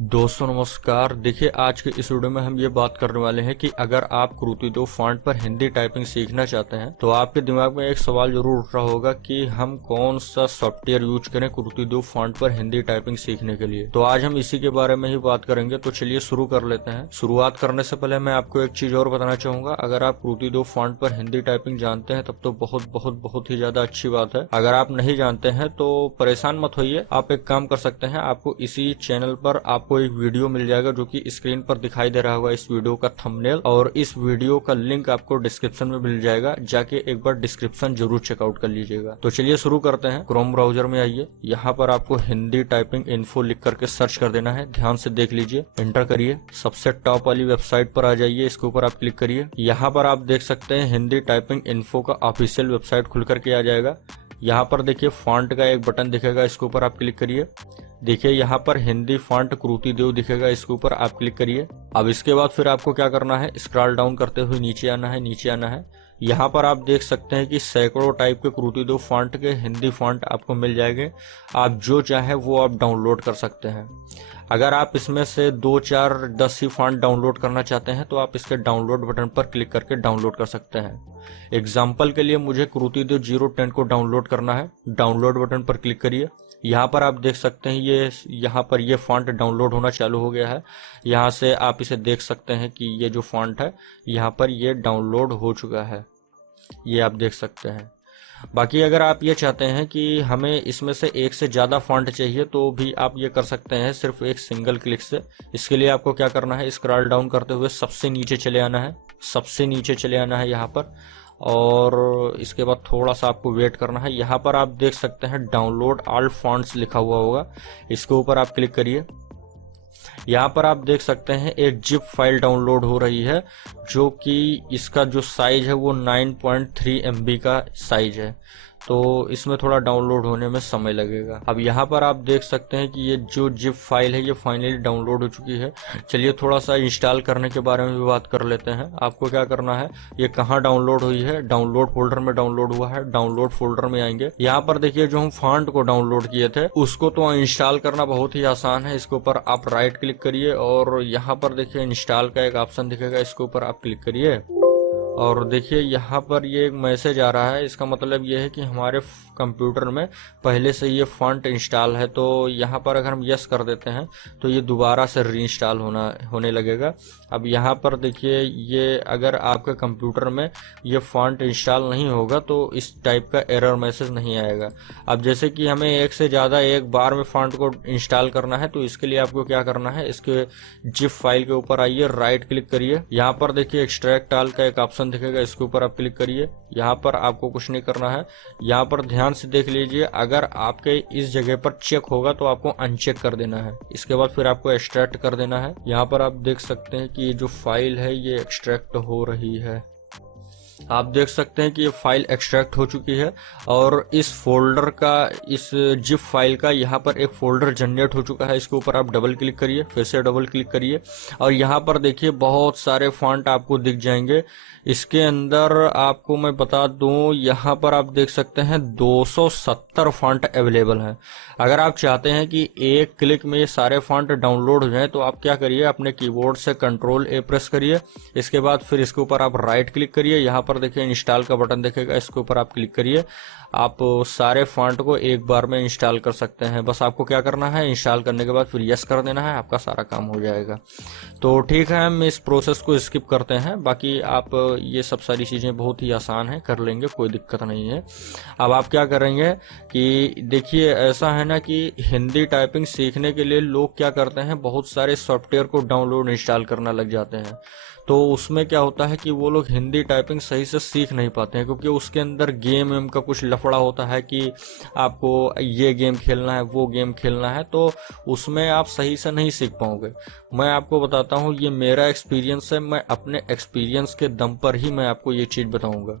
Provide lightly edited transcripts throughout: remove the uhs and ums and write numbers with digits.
दोस्तों नमस्कार। देखिए आज के इस वीडियो में हम ये बात करने वाले हैं कि अगर आप क्रूती 2 फॉन्ट पर हिंदी टाइपिंग सीखना चाहते हैं तो आपके दिमाग में एक सवाल जरूर उठ रहा होगा कि हम कौन सा सॉफ्टवेयर यूज करें क्रूती 2 फॉन्ट पर हिंदी टाइपिंग सीखने के लिए। तो आज हम इसी के बारे में ही बात करेंगे। तो चलिए शुरू कर लेते हैं। शुरुआत करने से पहले मैं आपको एक चीज और बताना चाहूंगा, अगर आप क्रूती 2 फॉन्ट पर हिंदी टाइपिंग जानते हैं तब तो बहुत बहुत बहुत ही ज्यादा अच्छी बात है। अगर आप नहीं जानते हैं तो परेशान मत होइए, आप एक काम कर सकते हैं। आपको इसी चैनल पर आपको एक वीडियो मिल जाएगा जो कि स्क्रीन पर दिखाई दे रहा होगा, इस वीडियो का थंबनेल, और इस वीडियो का लिंक आपको डिस्क्रिप्शन में मिल जाएगा। जाके एक बार डिस्क्रिप्शन जरूर चेकआउट कर लीजिएगा। तो चलिए शुरू करते हैं। क्रोम ब्राउजर में आइए, यहाँ पर आपको हिंदी टाइपिंग इन्फो लिख करके सर्च कर देना है। ध्यान से देख लीजिए, एंटर करिए, सबसे टॉप वाली वेबसाइट पर आ जाइए, इसके ऊपर आप क्लिक करिए। यहाँ पर आप देख सकते हैं हिंदी टाइपिंग इन्फो का ऑफिशियल वेबसाइट खुल करके आ जाएगा। यहाँ पर देखिए फॉन्ट का एक बटन दिखेगा, इसके ऊपर आप क्लिक करिए। देखिए यहाँ पर हिंदी फॉन्ट क्रूती 2 दिखेगा, इसके ऊपर आप क्लिक करिए। अब इसके बाद फिर आपको क्या करना है, स्क्रॉल डाउन करते हुए नीचे आना है, नीचे आना है। यहाँ पर आप देख सकते हैं कि सैकड़ों टाइप के क्रूती 2 फॉन्ट के हिंदी फॉन्ट आपको मिल जाएंगे। आप जो चाहे वो आप डाउनलोड कर सकते हैं। अगर आप इसमें से 2, 4, 10 ही फॉन्ट डाउनलोड करना चाहते हैं तो आप इसके डाउनलोड बटन पर क्लिक करके डाउनलोड कर सकते हैं। एग्जाम्पल के लिए मुझे क्रूती 2 010 को डाउनलोड करना है। डाउनलोड बटन पर क्लिक करिए। यहाँ पर आप देख सकते हैं यहाँ पर ये फॉन्ट डाउनलोड होना चालू हो गया है। यहाँ से आप इसे देख सकते हैं कि ये जो फॉन्ट है यहाँ पर ये डाउनलोड हो चुका है, ये आप देख सकते हैं। बाकी अगर आप ये चाहते हैं कि हमें इसमें से एक से ज्यादा फॉन्ट चाहिए तो भी आप ये कर सकते हैं, सिर्फ एक सिंगल क्लिक से। इसके लिए आपको क्या करना है, स्क्रॉल डाउन करते हुए सबसे नीचे चले आना है, सबसे नीचे चले आना है यहाँ पर, और इसके बाद थोड़ा सा आपको वेट करना है। यहाँ पर आप देख सकते हैं डाउनलोड ऑल फॉन्ट्स लिखा हुआ होगा, इसके ऊपर आप क्लिक करिए। यहाँ पर आप देख सकते हैं एक जिप फाइल डाउनलोड हो रही है, जो कि इसका जो साइज है वो 9.3 MB का साइज है। तो इसमें थोड़ा डाउनलोड होने में समय लगेगा। अब यहाँ पर आप देख सकते हैं कि ये जो जिप फाइल है ये फाइनली डाउनलोड हो चुकी है। चलिए थोड़ा सा इंस्टॉल करने के बारे में भी बात कर लेते हैं। आपको क्या करना है, ये कहाँ डाउनलोड हुई है, डाउनलोड फोल्डर में डाउनलोड हुआ है। डाउनलोड फोल्डर में आएंगे, यहाँ पर देखिए जो हम फॉन्ट को डाउनलोड किए थे उसको तो इंस्टॉल करना बहुत ही आसान है। इसके ऊपर आप राइट क्लिक करिए और यहाँ पर देखिए इंस्टॉल का एक ऑप्शन दिखेगा, इसके ऊपर आप क्लिक करिए। और देखिए यहाँ पर ये एक मैसेज आ रहा है, इसका मतलब ये है कि हमारे कंप्यूटर में पहले से ये फॉन्ट इंस्टॉल है। तो यहाँ पर अगर हम यस कर देते हैं तो ये दोबारा से रीइंस्टॉल होने लगेगा। अब यहाँ पर देखिए ये अगर आपके कंप्यूटर में ये फॉन्ट इंस्टॉल नहीं होगा तो इस टाइप का एरर मैसेज नहीं आएगा। अब जैसे कि हमें एक से ज़्यादा एक बार में फॉन्ट को इंस्टॉल करना है तो इसके लिए आपको क्या करना है, इसके जिप फाइल के ऊपर आइए, राइट क्लिक करिए। यहाँ पर देखिए एक्सट्रैक्ट ऑल का एक ऑप्शन दिखेगा, इसके ऊपर आप क्लिक करिए। यहाँ पर आपको कुछ नहीं करना है, यहाँ पर ध्यान से देख लीजिए, अगर आपके इस जगह पर चेक होगा तो आपको अनचेक कर देना है। इसके बाद फिर आपको एक्सट्रैक्ट कर देना है। यहाँ पर आप देख सकते हैं कि ये जो फाइल है ये एक्सट्रैक्ट हो रही है। आप देख सकते हैं कि ये फाइल एक्सट्रैक्ट हो चुकी है और इस फोल्डर का, इस जिप फाइल का यहाँ पर एक फोल्डर जनरेट हो चुका है। इसके ऊपर आप डबल क्लिक करिए, फिर से डबल क्लिक करिए और यहाँ पर देखिए बहुत सारे फॉन्ट आपको दिख जाएंगे। इसके अंदर आपको मैं बता दूं, यहाँ पर आप देख सकते हैं 270 फॉन्ट अवेलेबल हैं। अगर आप चाहते हैं कि एक क्लिक में ये सारे फॉन्ट डाउनलोड हो जाएं तो आप क्या करिए, अपने कीबोर्ड से Ctrl+A प्रेस करिए। इसके बाद फिर इसके ऊपर आप राइट क्लिक करिए, यहाँ पर देखिए इंस्टॉल का बटन दिखेगा, इसके ऊपर आप क्लिक करिए। आप सारे फॉन्ट को एक बार में इंस्टॉल कर सकते हैं। बस आपको क्या करना है, इंस्टॉल करने के बाद फिर यस कर देना है, आपका सारा काम हो जाएगा। तो ठीक है, हम इस प्रोसेस को स्किप करते हैं। बाकी आप ये सब सारी चीज़ें बहुत ही आसान है, कर लेंगे, कोई दिक्कत नहीं है। अब आप क्या करेंगे कि देखिए ऐसा है ना कि हिंदी टाइपिंग सीखने के लिए लोग क्या करते हैं, बहुत सारे सॉफ्टवेयर को डाउनलोड इंस्टॉल करना लग जाते हैं। तो उसमें क्या होता है कि वो लोग हिंदी टाइपिंग सही से सीख नहीं पाते हैं, क्योंकि उसके अंदर गेम वेम का कुछ लफड़ा होता है कि आपको ये गेम खेलना है, वो गेम खेलना है, तो उसमें आप सही से नहीं सीख पाओगे। मैं आपको बताता हूँ, ये मेरा एक्सपीरियंस है, मैं अपने एक्सपीरियंस के दम पर ही मैं आपको ये चीज़ बताऊँगा।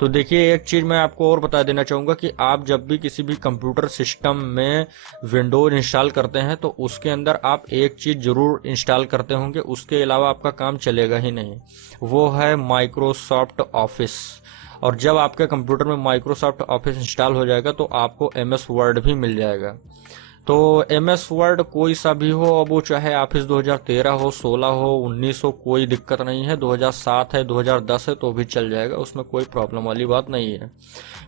तो देखिए एक चीज़ मैं आपको और बता देना चाहूँगा कि आप जब भी किसी भी कंप्यूटर सिस्टम में विंडोज इंस्टॉल करते हैं तो उसके अंदर आप एक चीज़ जरूर इंस्टॉल करते होंगे, उसके अलावा आपका काम चलेगा ही नहीं, वो है माइक्रोसॉफ्ट ऑफिस। और जब आपके कंप्यूटर में माइक्रोसॉफ्ट ऑफिस इंस्टॉल हो जाएगा तो आपको MS वर्ड भी मिल जाएगा। तो MS वर्ड कोई सा भी हो, अब वो चाहे ऑफिस 2013 हो, 16 हो, 19 हो, कोई दिक्कत नहीं है। 2007 है, 2010 है तो भी चल जाएगा, उसमें कोई प्रॉब्लम वाली बात नहीं है।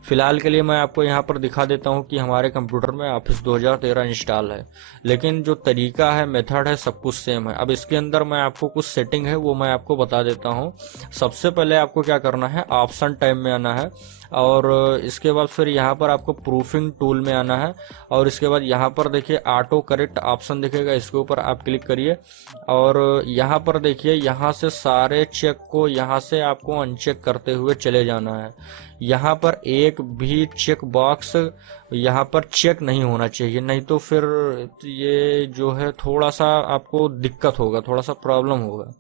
फिलहाल के लिए मैं आपको यहाँ पर दिखा देता हूँ कि हमारे कंप्यूटर में ऑफिस 2013 इंस्टॉल है, लेकिन जो तरीका है, मेथड है, सब कुछ सेम है। अब इसके अंदर मैं आपको कुछ सेटिंग है वो मैं आपको बता देता हूँ। सबसे पहले आपको क्या करना है, ऑप्शन टाइम में आना है, और इसके बाद फिर यहाँ पर आपको प्रूफिंग टूल में आना है, और इसके बाद यहाँ पर देखिए ऑटो करेक्ट ऑप्शन दिखेगा, इसके ऊपर आप क्लिक करिए, और यहाँ पर देखिए यहाँ से सारे चेक को यहाँ से आपको अनचेक करते हुए चले जाना है। यहाँ पर एक भी चेक बॉक्स यहाँ पर चेक नहीं होना चाहिए, नहीं तो फिर ये जो है थोड़ा सा आपको दिक्कत होगा, थोड़ा सा प्रॉब्लम होगा।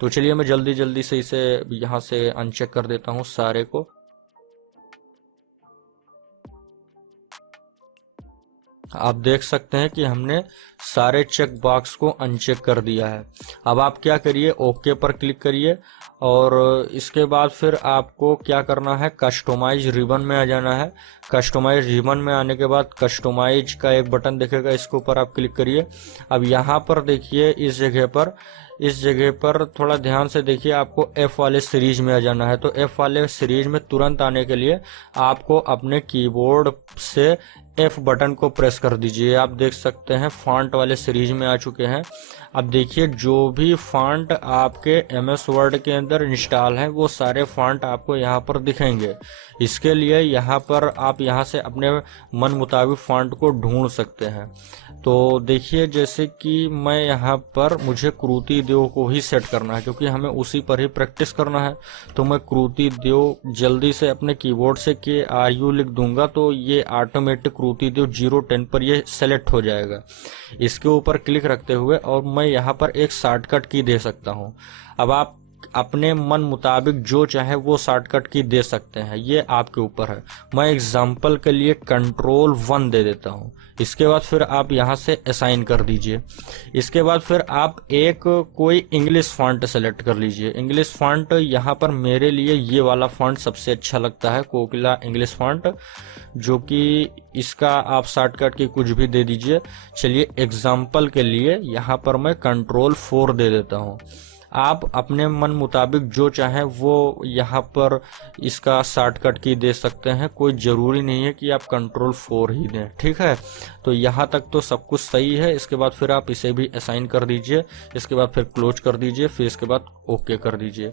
तो चलिए मैं जल्दी जल्दी से इसे यहाँ से अनचेक कर देता हूँ सारे को। आप देख सकते हैं कि हमने सारे चेक बॉक्स को अनचेक कर दिया है। अब आप क्या करिए, ओके पर क्लिक करिए, और इसके बाद फिर आपको क्या करना है, कस्टमाइज रिबन में आ जाना है। कस्टमाइज रिबन में आने के बाद कस्टमाइज का एक बटन दिखेगा, इसके ऊपर आप क्लिक करिए। अब यहाँ पर देखिए इस जगह पर थोड़ा ध्यान से देखिए, आपको F वाले सीरीज में आ जाना है। तो F वाले सीरीज में तुरंत आने के लिए आपको अपने कीबोर्ड से F बटन को प्रेस कर दीजिए। आप देख सकते हैं फॉन्ट वाले सीरीज में आ चुके हैं। अब देखिए जो भी फॉन्ट आपके MS वर्ड के अंदर इंस्टॉल है वो सारे फॉन्ट आपको यहाँ पर दिखेंगे। इसके लिए यहाँ पर आप यहाँ से अपने मन मुताबिक फॉन्ट को ढूंढ सकते हैं। तो देखिए जैसे कि मैं यहाँ पर, मुझे कृति देव को ही सेट करना है क्योंकि हमें उसी पर ही प्रैक्टिस करना है। तो मैं कृति देव जल्दी से अपने कीबोर्ड से KRU लिख दूंगा तो ये ऑटोमेटिक कृति देव 010 पर ये सेलेक्ट हो जाएगा। इसके ऊपर क्लिक रखते हुए और मैं यहाँ पर एक शॉर्टकट की दे सकता हूँ। अब आप अपने मन मुताबिक जो चाहे वो शॉर्टकट की दे सकते हैं, ये आपके ऊपर है। मैं एग्जांपल के लिए Ctrl+1 दे देता हूँ। इसके बाद फिर आप यहाँ से असाइन कर दीजिए। इसके बाद फिर आप एक कोई इंग्लिश फॉन्ट सेलेक्ट कर लीजिए। इंग्लिश फॉन्ट यहाँ पर मेरे लिए ये वाला फॉन्ट सबसे अच्छा लगता है, कोकिला इंग्लिश फॉन्ट, जो कि इसका आप शॉर्टकट की कुछ भी दे दीजिए। चलिए एग्जाम्पल के लिए यहाँ पर मैं Ctrl+4 दे देता हूँ। आप अपने मन मुताबिक जो चाहें वो यहाँ पर इसका शॉर्टकट की दे सकते हैं, कोई ज़रूरी नहीं है कि आप Ctrl+4 ही दें, ठीक है। तो यहाँ तक तो सब कुछ सही है। इसके बाद फिर आप इसे भी असाइन कर दीजिए, इसके बाद फिर क्लोज कर दीजिए, फिर इसके बाद ओके कर दीजिए।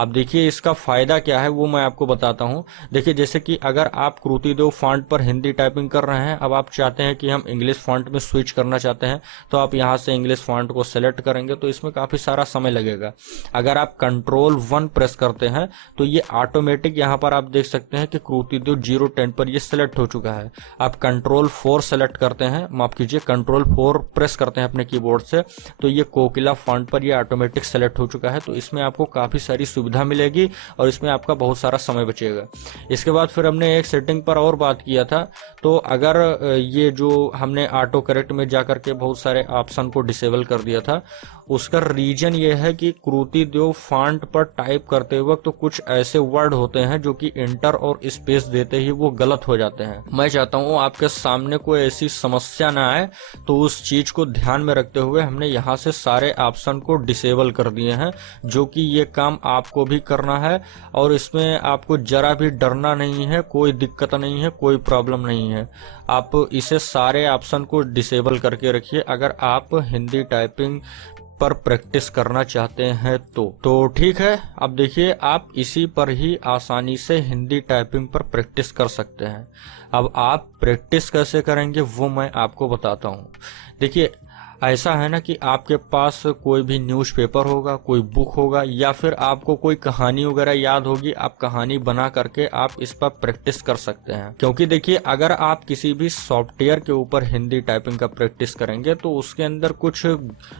अब देखिए इसका फ़ायदा क्या है वो मैं आपको बताता हूँ। देखिए जैसे कि अगर आप कृति देव फॉन्ट पर हिंदी टाइपिंग कर रहे हैं, अब आप चाहते हैं कि हम इंग्लिश फॉन्ट में स्विच करना चाहते हैं, तो आप यहाँ से इंग्लिश फॉन्ट को सेलेक्ट करेंगे तो इसमें काफ़ी सारा समय लगेगा। अगर आप Ctrl+1 प्रेस करते हैं तो ये ऑटोमेटिक यहाँ पर आप देख सकते हैं कि कृति देव 010 पर ये सेलेक्ट हो चुका है। आप Ctrl+4 सेलेक्ट करते हैं, माफ कीजिए Ctrl+4 प्रेस करते हैं अपने कीबोर्ड से, तो ये कोकिला फॉन्ट पर ये ऑटोमेटिक सेलेक्ट हो चुका है। तो इसमें आपको काफ़ी सारी सुविधा मिलेगी और इसमें आपका बहुत सारा समय बचेगा। इसके बाद फिर हमने एक सेटिंग पर और बात किया था, तो अगर ये जो हमने ऑटो करेक्ट में जाकर के बहुत सारे ऑप्शन को डिसेबल कर दिया था, उसका रीजन ये है कि कृति देव फॉन्ट पर टाइप करते वक्त तो कुछ ऐसे वर्ड होते हैं जो कि इंटर और स्पेस देते ही वो गलत हो जाते हैं। मैं चाहता हूँ आपके सामने कोई ऐसी समस्या ना आए, तो उस चीज को ध्यान में रखते हुए हमने यहाँ से सारे ऑप्शन को डिसेबल कर दिए हैं, जो कि ये काम आपको भी करना है और इसमें आपको जरा भी डरना नहीं है, कोई दिक्कत नहीं है, कोई प्रॉब्लम नहीं है। आप इसे सारे ऑप्शन को डिसेबल करके रखिए अगर आप हिंदी टाइपिंग पर प्रैक्टिस करना चाहते हैं तो ठीक है। अब देखिए आप इसी पर ही आसानी से हिंदी टाइपिंग पर प्रैक्टिस कर सकते हैं। अब आप प्रैक्टिस कैसे करेंगे वो मैं आपको बताता हूँ। देखिए ऐसा है ना कि आपके पास कोई भी न्यूज़पेपर होगा, कोई बुक होगा, या फिर आपको कोई कहानी वगैरह याद होगी, आप कहानी बना करके आप इस पर प्रैक्टिस कर सकते हैं। क्योंकि देखिए अगर आप किसी भी सॉफ्टवेयर के ऊपर हिंदी टाइपिंग का प्रैक्टिस करेंगे तो उसके अंदर कुछ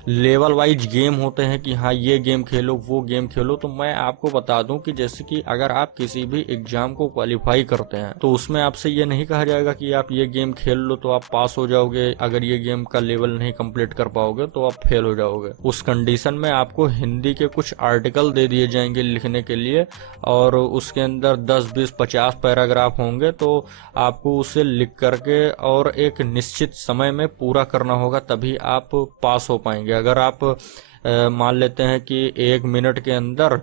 लेवल वाइज गेम होते हैं कि हाँ ये गेम खेलो, वो गेम खेलो। तो मैं आपको बता दूं कि जैसे कि अगर आप किसी भी एग्जाम को क्वालिफाई करते हैं तो उसमें आपसे ये नहीं कहा जाएगा कि आप ये गेम खेल लो तो आप पास हो जाओगे, अगर ये गेम का लेवल नहीं कंप्लीट कंप्लीट कर पाओगे तो आप फेल हो जाओगे। उस कंडीशन में आपको हिंदी के कुछ आर्टिकल दे दिए जाएंगे लिखने के लिए, और उसके अंदर 10, 20, 50 पैराग्राफ होंगे, तो आपको उसे लिख करके और एक निश्चित समय में पूरा करना होगा, तभी आप पास हो पाएंगे। अगर आप मान लेते हैं कि 1 मिनट के अंदर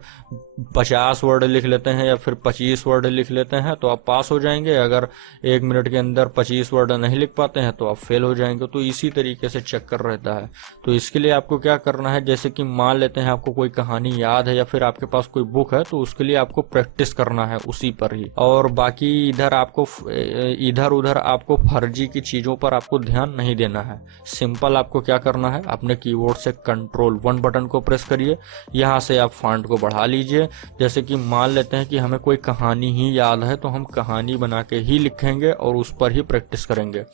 50 वर्ड लिख लेते हैं या फिर 25 वर्ड लिख लेते हैं तो आप पास हो जाएंगे। अगर 1 मिनट के अंदर 25 वर्ड नहीं लिख पाते हैं तो आप फेल हो जाएंगे। तो इसी तरीके से चक्कर रहता है। तो इसके लिए आपको क्या करना है, जैसे कि मान लेते हैं आपको कोई कहानी याद है या फिर आपके पास कोई बुक है, तो उसके लिए आपको प्रैक्टिस करना है उसी पर ही। और बाकी इधर उधर आपको फर्जी की चीजों पर आपको ध्यान नहीं देना है। सिंपल आपको क्या करना है, अपने कीबोर्ड से Ctrl 1 बटन को प्रेस करिए, यहाँ से आप फॉन्ट को बढ़ा लीजिए। जैसे कि मान लेते हैं कि हमें कोई कहानी ही याद है तो हम कहानी बना के ही लिखेंगे और उस पर ही प्रैक्टिस करेंगे।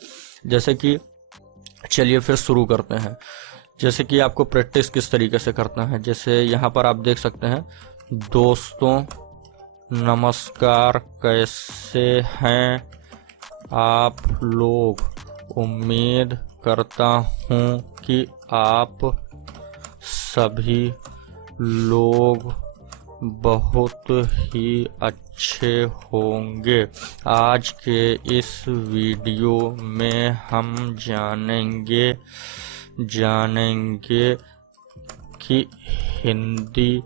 जैसे कि चलिए फिर शुरू करते हैं। जैसे कि आपको प्रैक्टिस किस तरीके से करना है, जैसे यहाँ पर आप देख सकते हैं, दोस्तों नमस्कार, कैसे हैं आप लोग। उम्मीद करता हूँ कि आप सभी लोग बहुत ही अच्छे होंगे। आज के इस वीडियो में हम जानेंगे कि हिंदी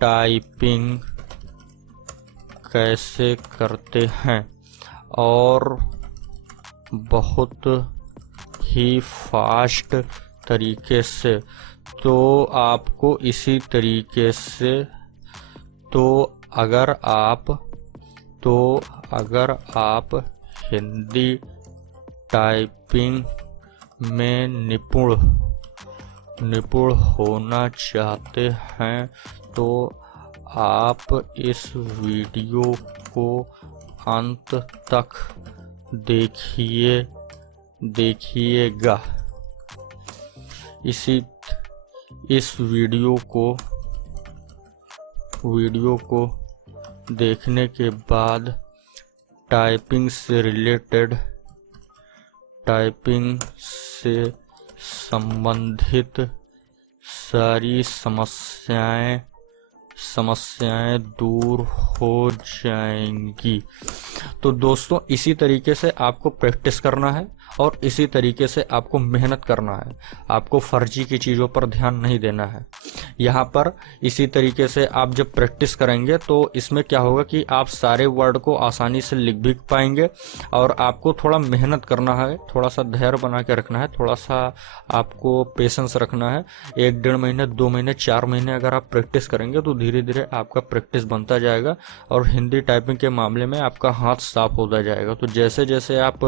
टाइपिंग कैसे करते हैं, और बहुत ही फास्ट तरीके से। तो आपको इसी तरीके से अगर आप हिंदी टाइपिंग में निपुण होना चाहते हैं तो आप इस वीडियो को अंत तक देखिएगा। इस वीडियो को देखने के बाद टाइपिंग से संबंधित सारी समस्याएं दूर हो जाएंगी। तो दोस्तों इसी तरीके से आपको प्रैक्टिस करना है और इसी तरीके से आपको मेहनत करना है। आपको फर्जी की चीज़ों पर ध्यान नहीं देना है। यहाँ पर इसी तरीके से आप जब प्रैक्टिस करेंगे तो इसमें क्या होगा कि आप सारे वर्ड को आसानी से लिख भी पाएंगे। और आपको थोड़ा मेहनत करना है, थोड़ा सा धैर्य बना के रखना है, थोड़ा सा आपको पेशेंस रखना है। 1, 1.5 महीने, 2 महीने, 4 महीने अगर आप प्रैक्टिस करेंगे तो धीरे धीरे आपका प्रैक्टिस बनता जाएगा और हिंदी टाइपिंग के मामले में आपका हाथ साफ होता जाएगा। तो जैसे जैसे आप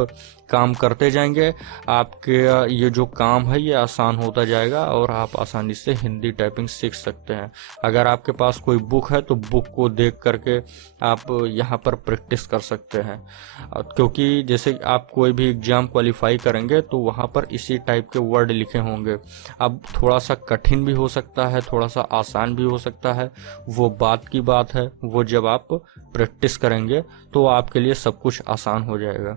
काम करते जाएंगे आपके ये जो काम है ये आसान होता जाएगा और आप आसानी से हिंदी टाइपिंग सीख सकते हैं। अगर आपके पास कोई बुक है तो बुक को देख करके आप यहाँ पर प्रैक्टिस कर सकते हैं, क्योंकि जैसे आप कोई भी एग्जाम क्वालिफाई करेंगे तो वहाँ पर इसी टाइप के वर्ड लिखे होंगे। अब थोड़ा सा कठिन भी हो सकता है, थोड़ा सा आसान भी हो सकता है, वो बात की बात है। वो जब आप प्रैक्टिस करेंगे तो आपके लिए सब कुछ आसान हो जाएगा।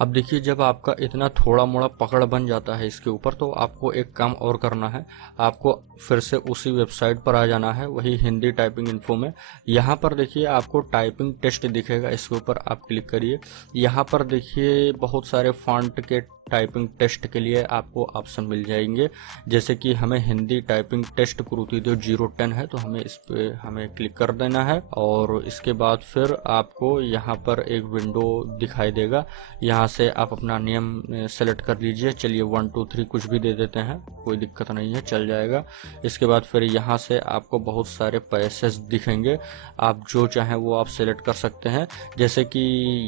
अब देखिए, जब आपका इतना थोड़ा मोड़ा पकड़ बन जाता है इसके ऊपर तो आपको एक काम और करना है। आपको फिर से उसी वेबसाइट पर आ जाना है, वही हिंदी टाइपिंग इन्फो में। यहाँ पर देखिए आपको टाइपिंग टेस्ट दिखेगा, इसके ऊपर आप क्लिक करिए। यहाँ पर देखिए बहुत सारे फॉन्ट के टाइपिंग टेस्ट के लिए आपको ऑप्शन मिल जाएंगे। जैसे कि हमें हिंदी टाइपिंग टेस्ट कुरुतिदेव 010 है तो हमें इस पे क्लिक कर देना है और इसके बाद फिर आपको यहाँ पर एक विंडो दिखाई देगा। यहाँ से आप अपना नियम सेलेक्ट कर लीजिए। चलिए 1, 2, 3 कुछ भी दे देते हैं, कोई दिक्कत नहीं है, चल जाएगा। इसके बाद फिर यहाँ से आपको बहुत सारे पैसेज दिखेंगे, आप जो चाहें वो आप सेलेक्ट कर सकते हैं। जैसे कि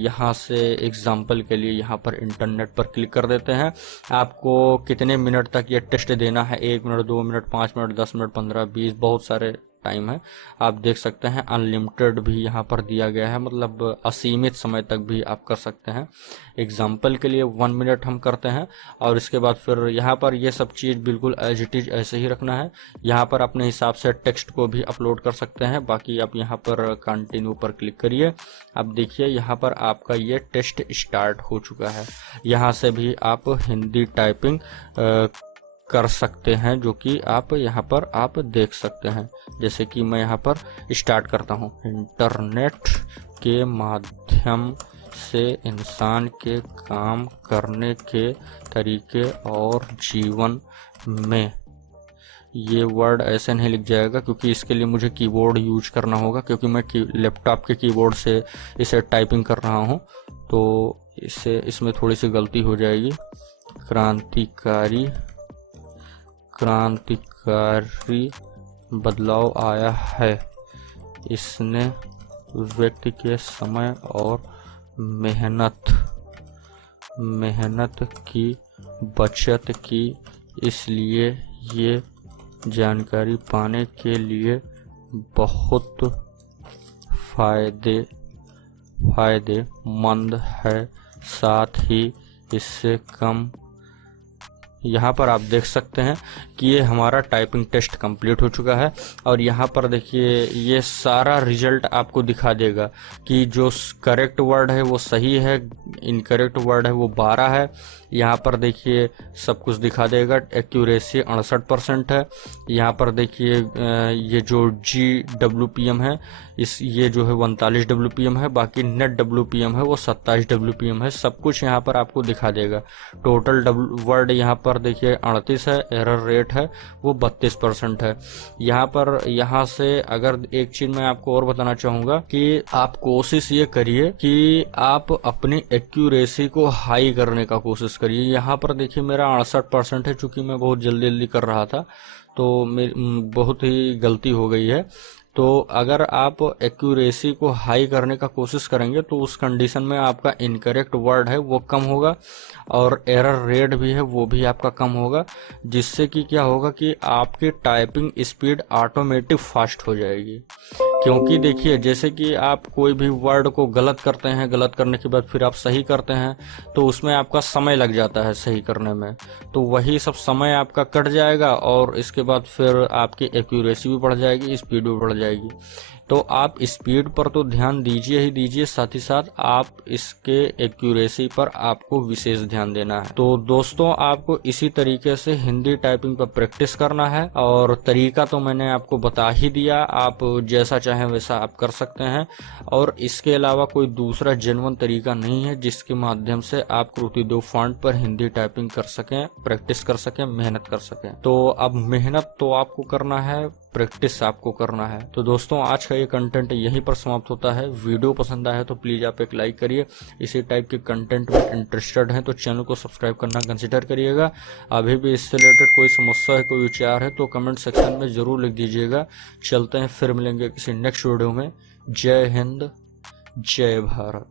यहाँ से एग्जाम्पल के लिए यहाँ पर इंटरनेट पर क्लिक कर देते हैं। आपको कितने मिनट तक ये टेस्ट देना है, 1 मिनट, 2 मिनट, 5 मिनट, 10 मिनट, 15, 20, बहुत सारे टाइम है। आप देख सकते हैं अनलिमिटेड भी यहाँ पर दिया गया है, मतलब असीमित समय तक भी आप कर सकते हैं। एग्जाम्पल के लिए 1 मिनट हम करते हैं और इसके बाद फिर यहाँ पर ये सब चीज़ बिल्कुल एज इट इज ऐसे ही रखना है। यहाँ पर अपने हिसाब से टेक्स्ट को भी अपलोड कर सकते हैं। बाकी आप यहाँ पर कंटिन्यू पर क्लिक करिए। अब देखिए यहाँ पर आपका ये टेस्ट स्टार्ट हो चुका है। यहाँ से भी आप हिंदी टाइपिंग कर सकते हैं, जो कि आप यहाँ पर आप देख सकते हैं। जैसे कि मैं यहाँ पर स्टार्ट करता हूँ। इंटरनेट के माध्यम से इंसान के काम करने के तरीके और जीवन में, ये वर्ड ऐसे नहीं लिख जाएगा क्योंकि इसके लिए मुझे कीबोर्ड यूज करना होगा, क्योंकि मैं लैपटॉप के कीबोर्ड से इसे टाइपिंग कर रहा हूँ, तो इसमें थोड़ी सी गलती हो जाएगी। क्रांतिकारी बदलाव आया है। इसने व्यक्ति के समय और मेहनत की बचत की, इसलिए ये जानकारी पाने के लिए बहुत फायदेमंद है। साथ ही इससे कम, यहाँ पर आप देख सकते हैं कि ये हमारा टाइपिंग टेस्ट कंप्लीट हो चुका है। और यहाँ पर देखिए ये सारा रिजल्ट आपको दिखा देगा कि जो करेक्ट वर्ड है वो सही है, इनकरेक्ट वर्ड है वो 12 है। यहाँ पर देखिए सब कुछ दिखा देगा। एक्यूरेसी 68% है। यहाँ पर देखिए ये जो GWPM है, ये जो है 39 WPM है। बाकी नेट WPM है वो 27 WPM है। सब कुछ यहाँ पर आपको दिखा देगा। टोटल वर्ड यहाँ पर देखिए 38 है। एरर रेट है वो 32% है। यहाँ से अगर एक चीज मैं आपको और बताना चाहूंगा कि आप कोशिश ये करिए कि आप अपनी एक्यूरेसी को हाई करने का कोशिश करिए। यहाँ पर देखिए मेरा 68% है, चूंकि मैं बहुत जल्दी कर रहा था तो बहुत ही गलती हो गई है। तो अगर आप एक्यूरेसी को हाई करने का कोशिश करेंगे तो उस कंडीशन में आपका इनकरेक्ट वर्ड है वो कम होगा और एरर रेट भी है वो भी आपका कम होगा, जिससे कि क्या होगा कि आपकी टाइपिंग स्पीड ऑटोमेटिक फास्ट हो जाएगी। क्योंकि देखिए जैसे कि आप कोई भी वर्ड को गलत करते हैं, गलत करने के बाद फिर आप सही करते हैं तो उसमें आपका समय लग जाता है सही करने में, तो वही सब समय आपका कट जाएगा और इसके बाद फिर आपकी एक्यूरेसी भी बढ़ जाएगी, स्पीड भी बढ़ जाएगी। तो आप स्पीड पर तो ध्यान दीजिए ही दीजिए, साथ ही साथ आप इसके एक्यूरेसी पर आपको विशेष ध्यान देना है। तो दोस्तों आपको इसी तरीके से हिंदी टाइपिंग पर प्रैक्टिस करना है और तरीका तो मैंने आपको बता ही दिया, आप जैसा चाहें वैसा आप कर सकते हैं। और इसके अलावा कोई दूसरा जेन्युइन तरीका नहीं है जिसके माध्यम से आप कृति 2 फॉन्ट पर हिंदी टाइपिंग कर सकें, प्रैक्टिस कर सकें, मेहनत कर सकें। तो अब मेहनत तो आपको करना है, प्रैक्टिस आपको करना है। तो दोस्तों आज का ये कंटेंट यहीं पर समाप्त होता है। वीडियो पसंद आया तो प्लीज आप एक लाइक करिए। इसी टाइप के कंटेंट में इंटरेस्टेड हैं तो चैनल को सब्सक्राइब करना कंसिडर करिएगा। अभी भी इससे रिलेटेड कोई समस्या है, कोई विचार है तो कमेंट सेक्शन में जरूर लिख दीजिएगा। चलते हैं, फिर मिलेंगे किसी नेक्स्ट वीडियो में। जय हिंद, जय भारत।